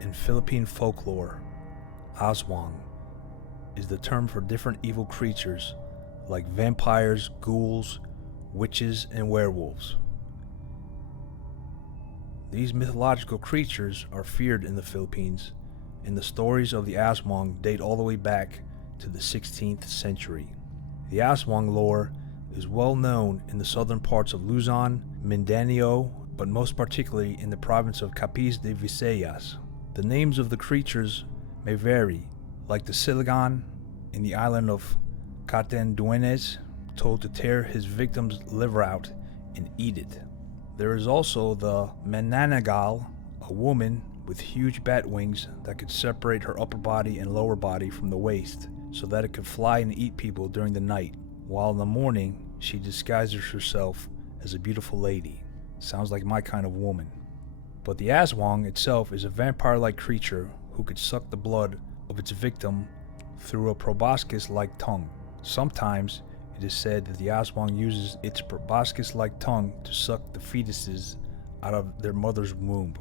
In Philippine folklore, Aswang is the term for different evil creatures like vampires, ghouls, witches, and werewolves. These mythological creatures are feared in the Philippines, and the stories of the Aswang date all the way back to the 16th century. The Aswang lore is well known in the southern parts of Luzon, Mindanao, but most particularly in the province of Capiz de Visayas. The names of the creatures may vary, like the Siligan in the island of Catanduanes, told to tear his victim's liver out and eat it. There is also the Mananagal, a woman with huge bat wings that could separate her upper body and lower body from the waist so that it could fly and eat people during the night, while in the morning she disguises herself as a beautiful lady. Sounds like my kind of woman. But the Aswang itself is a vampire-like creature who could suck the blood of its victim through a proboscis-like tongue. Sometimes it is said that the Aswang uses its proboscis-like tongue to suck the fetuses out of their mother's womb.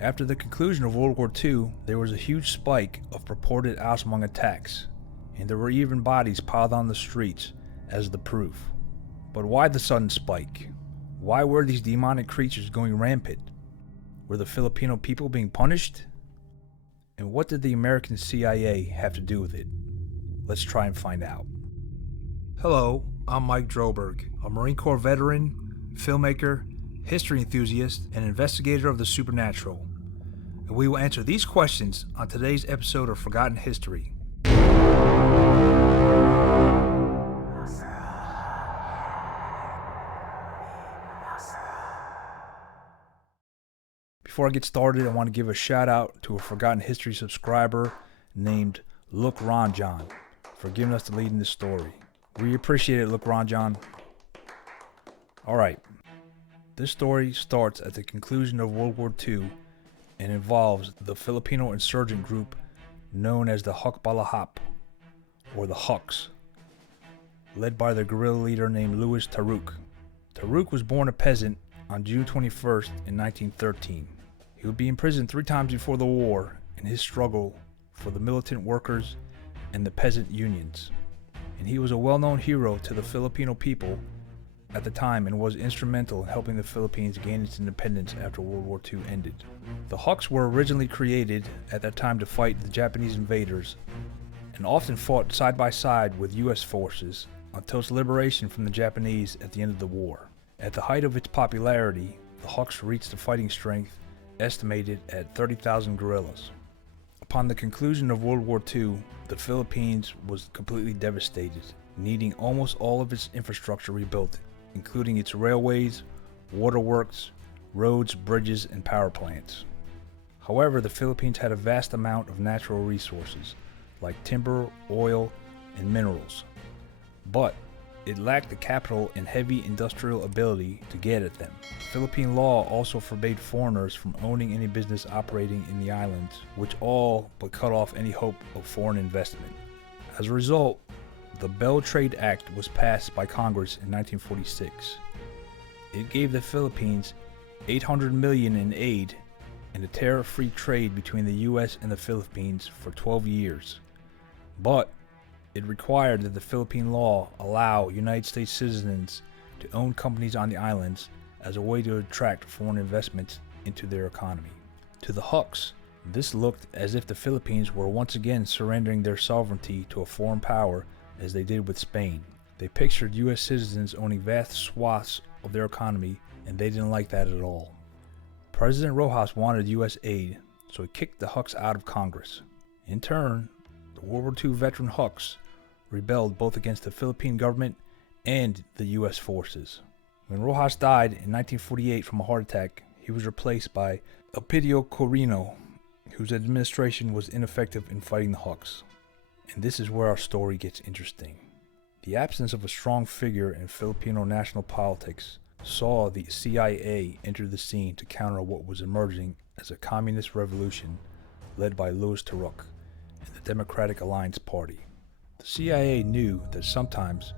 After the conclusion of World War II, there was a huge spike of purported Aswang attacks, and there were even bodies piled on the streets as the proof. But why the sudden spike? Why were these demonic creatures going rampant? Were the Filipino people being punished? And what did the American CIA have to do with it? Let's try and find out. Hello, I'm Mike Droberg, a Marine Corps veteran, filmmaker, history enthusiast, and investigator of the supernatural. And we will answer these questions on today's episode of Forgotten History. Before I get started, I want to give a shout out to a Forgotten History subscriber named Look Ranjan for giving us the lead in this story. We appreciate it, Look Ranjan. Alright, this story starts at the conclusion of World War II and involves the Filipino insurgent group known as the Hukbalahap, or the Huks, led by their guerrilla leader named Louis Taruk. Taruk was born a peasant on June 21st in 1913. He would be imprisoned 3 times before the war in his struggle for the militant workers and the peasant unions. And he was a well-known hero to the Filipino people at the time and was instrumental in helping the Philippines gain its independence after World War II ended. The Huks were originally created at that time to fight the Japanese invaders and often fought side by side with US forces until its liberation from the Japanese at the end of the war. At the height of its popularity, the Huks reached a fighting strength estimated at 30,000 guerrillas. Upon the conclusion of World War II, the Philippines was completely devastated, needing almost all of its infrastructure rebuilt, including its railways, waterworks, roads, bridges, and power plants. However, the Philippines had a vast amount of natural resources, like timber, oil, and minerals, but it lacked the capital and heavy industrial ability to get at them. Philippine law also forbade foreigners from owning any business operating in the islands, which all but cut off any hope of foreign investment. As a result, the Bell Trade Act was passed by Congress in 1946. It gave the Philippines $800 million in aid and a tariff-free trade between the US and the Philippines for 12 years. But it required that the Philippine law allow United States citizens to own companies on the islands as a way to attract foreign investments into their economy. To the Huks, this looked as if the Philippines were once again surrendering their sovereignty to a foreign power as they did with Spain. They pictured US citizens owning vast swaths of their economy, and they didn't like that at all. President Rojas wanted US aid, so he kicked the Huks out of Congress. In turn, the World War II veteran Huks rebelled both against the Philippine government and the US forces. When Rojas died in 1948 from a heart attack, he was replaced by Elpidio Corino, whose administration was ineffective in fighting the Huks. And this is where our story gets interesting. The absence of a strong figure in Filipino national politics saw the CIA enter the scene to counter what was emerging as a communist revolution led by Louis Taruk and the Democratic Alliance Party. The CIA knew that sometimes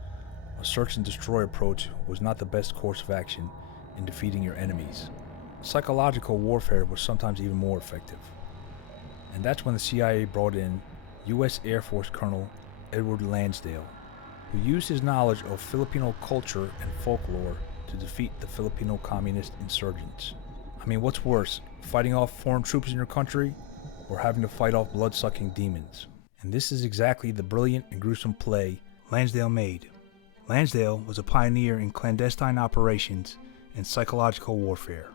a search and destroy approach was not the best course of action in defeating your enemies. Psychological warfare was sometimes even more effective. And that's when the CIA brought in U.S. Air Force Colonel Edward Lansdale, who used his knowledge of Filipino culture and folklore to defeat the Filipino communist insurgents. I mean, what's worse, fighting off foreign troops in your country or having to fight off blood-sucking demons? And this is exactly the brilliant and gruesome play Lansdale made. Lansdale was a pioneer in clandestine operations and psychological warfare.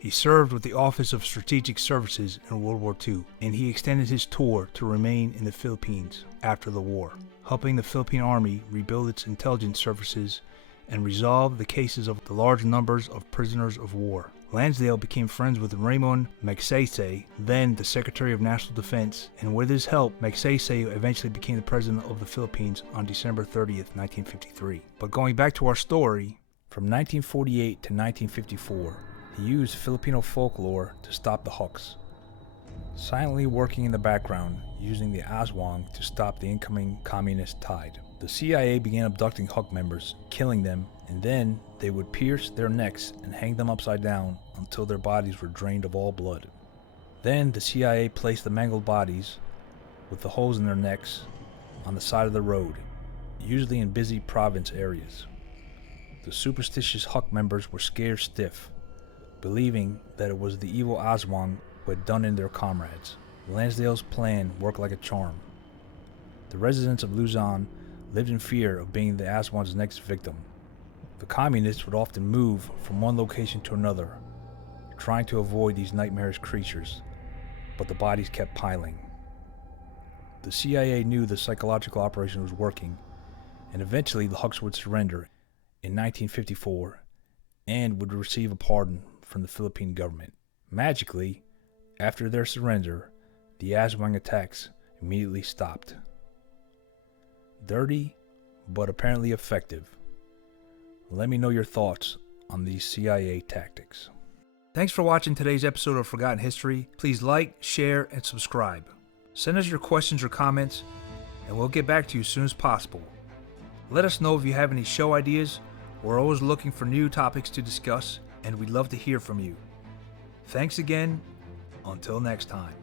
He served with the Office of Strategic Services in World War II, and he extended his tour to remain in the Philippines after the war, helping the Philippine Army rebuild its intelligence services and resolve the cases of the large numbers of prisoners of war. Lansdale became friends with Ramon Magsaysay, then the Secretary of National Defense, and with his help, Magsaysay eventually became the President of the Philippines on December 30th, 1953. But going back to our story, from 1948 to 1954, he used Filipino folklore to stop the Huks, silently working in the background using the Aswang to stop the incoming communist tide. The CIA began abducting Huk members, killing them, and then they would pierce their necks and hang them upside down until their bodies were drained of all blood. Then the CIA placed the mangled bodies, with the holes in their necks, on the side of the road, usually in busy province areas. The superstitious Huk members were scared stiff, believing that it was the evil Aswang who had done in their comrades. Lansdale's plan worked like a charm. The residents of Luzon lived in fear of being the Aswang's next victim. The communists would often move from one location to another, trying to avoid these nightmarish creatures, but the bodies kept piling. The CIA knew the psychological operation was working, and eventually the Huks would surrender in 1954 and would receive a pardon from the Philippine government. Magically, after their surrender, the Aswang attacks immediately stopped. Dirty, but apparently effective. Let me know your thoughts on these CIA tactics. Thanks for watching today's episode of Forgotten History. Please like, share, and subscribe. Send us your questions or comments, and we'll get back to you as soon as possible. Let us know if you have any show ideas. We're always looking for new topics to discuss, and we'd love to hear from you. Thanks again. Until next time.